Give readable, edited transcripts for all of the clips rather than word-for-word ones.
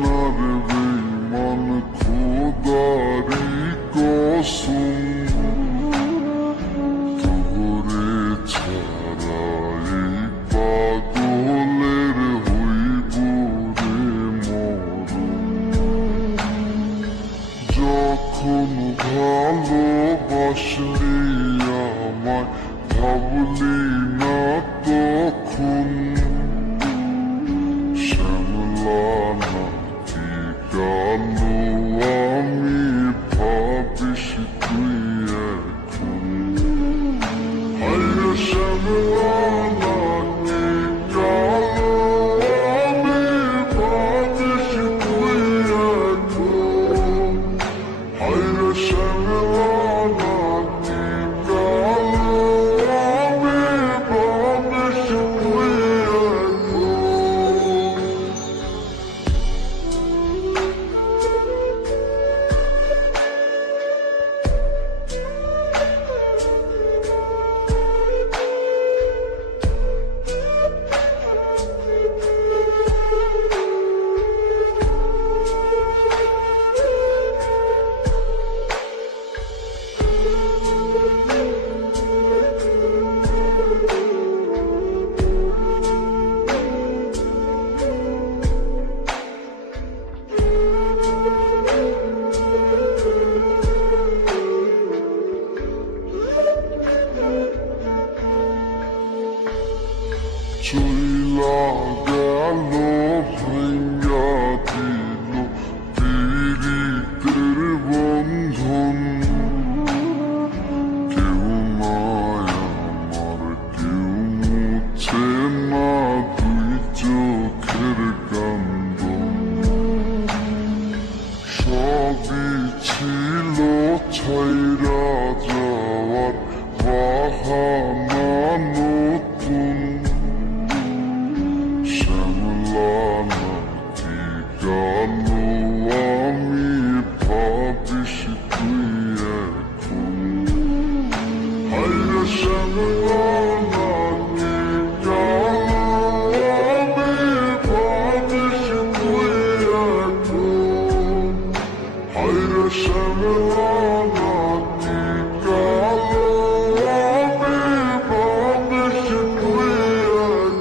না রে বেঈমান খোদারি কসম তোরে ছাড়া এই পাগলের হইব রে মরণ। যখন ভালোবাসলি আমায় ভাবলি না তখন শ্যামলা নাকি কালো আমি ভাবিস তুই এখন। হায় শ্যামলা নাকি কালো আমি ভাবিস তুই এখন। হায় শ্যামলা নাকি কালো আমি ভাবিস তুই এখন। চইলা গেল ভাঙ্গা দিল পীড়িতের বন্ধন। কেউ নাই আমার কেউ মুছে না দুই চোখের কান্দন। সবই ছিল ছাইরা যাওয়ার বাহানা নতুন। শ্যামলা নাকি কালো আমি ভাবিস তুই এখন। হায় শ্যামলা নাকি কালো আমি ভাবিস তুই এখন। হায় শ্যামলা নাকি কালো আমি ভাবিস তুই এখন।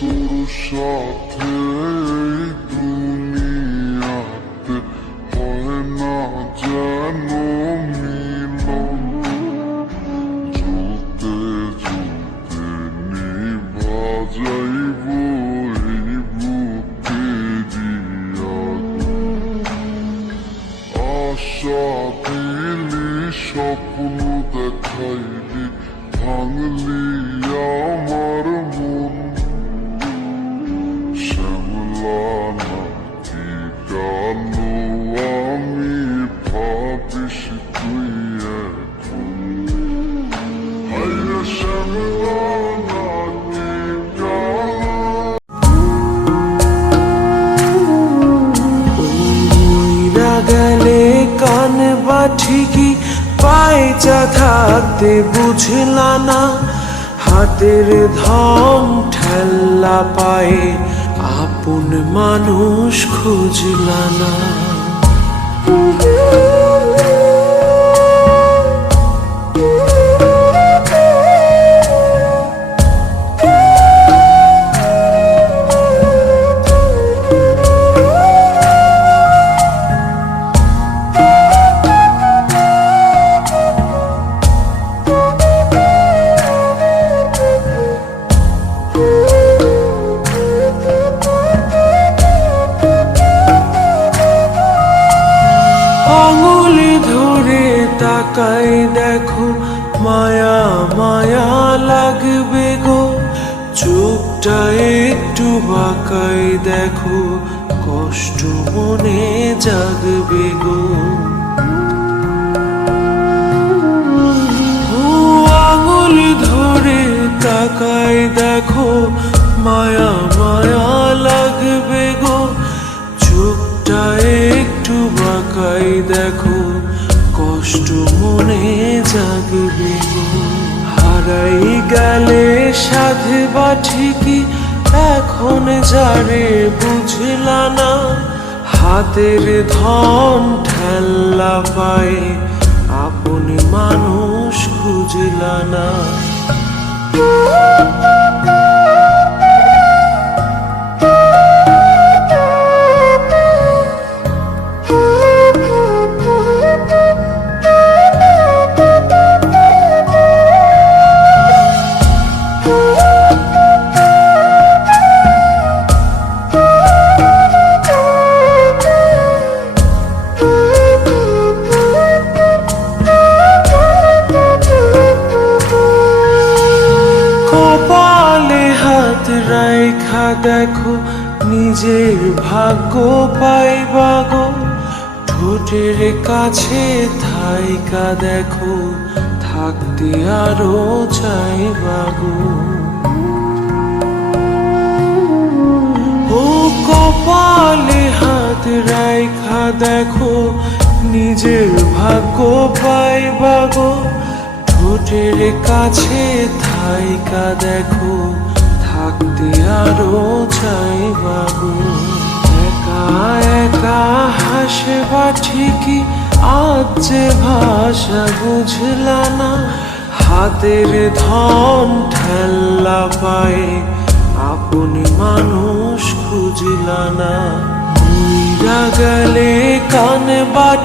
তোর সাথে এই দুনিয়াতে হয় না যেন মিলন। জ্বলতে জ্বলতে নিভা যাইব এই বুকেরই আগুন। আশা দিলি স্বপ্ন দেখাইলি ভাঙলি আমার মন। শ্যামলা নাকি কালো আমি ভাবিস তুই এখন। হায় শ্যামলা নাকি কালো। উইরা গেলে কান বা ঠিকই পায়চা থাকতে বুঝলা না। হাতের ধম ঠেল্লা পায়ে আপন মানুষ খুঁজলা না। তাকাই দেখো মায়া মায়া লাগবে গো, চোখটা একটু বাঁকাই দেখো কষ্ট মনে জাগবে গো। ও আঙুল ধরে তাকাই দেখো মায়া মায়া লাগবে গো, চোখটা একটু বাঁকাই দেখো কষ্ট মনে জাগবে গো। হারাই গেলে সাধে বা ঠিকই এখন যারে বুঝলা না, হাতের ধন ঠেল্লা পায়ে আপন মানুষ খুঁজলা না। কপালে হাত রাইখা দেখো নিজের ভাগ্য পাইবা গো, ঠোঁটের কাছে থাইকা দেখো থাকতে আরো চাইবা গো। ও কপালে হাত রাইখা দেখো নিজের ভাগ্য পাইবা গো, ঠোঁটের কাছে থাইকা দেখো থাকতে আরো চাইবা গো। একা একা হাসবা ঠিকই আজ যে ভাষা বুঝলা না, হাতের ধন ঠেল্লা পায়ে আপন মানুষ খুঁজলা না। মইরা গেলে কান বাট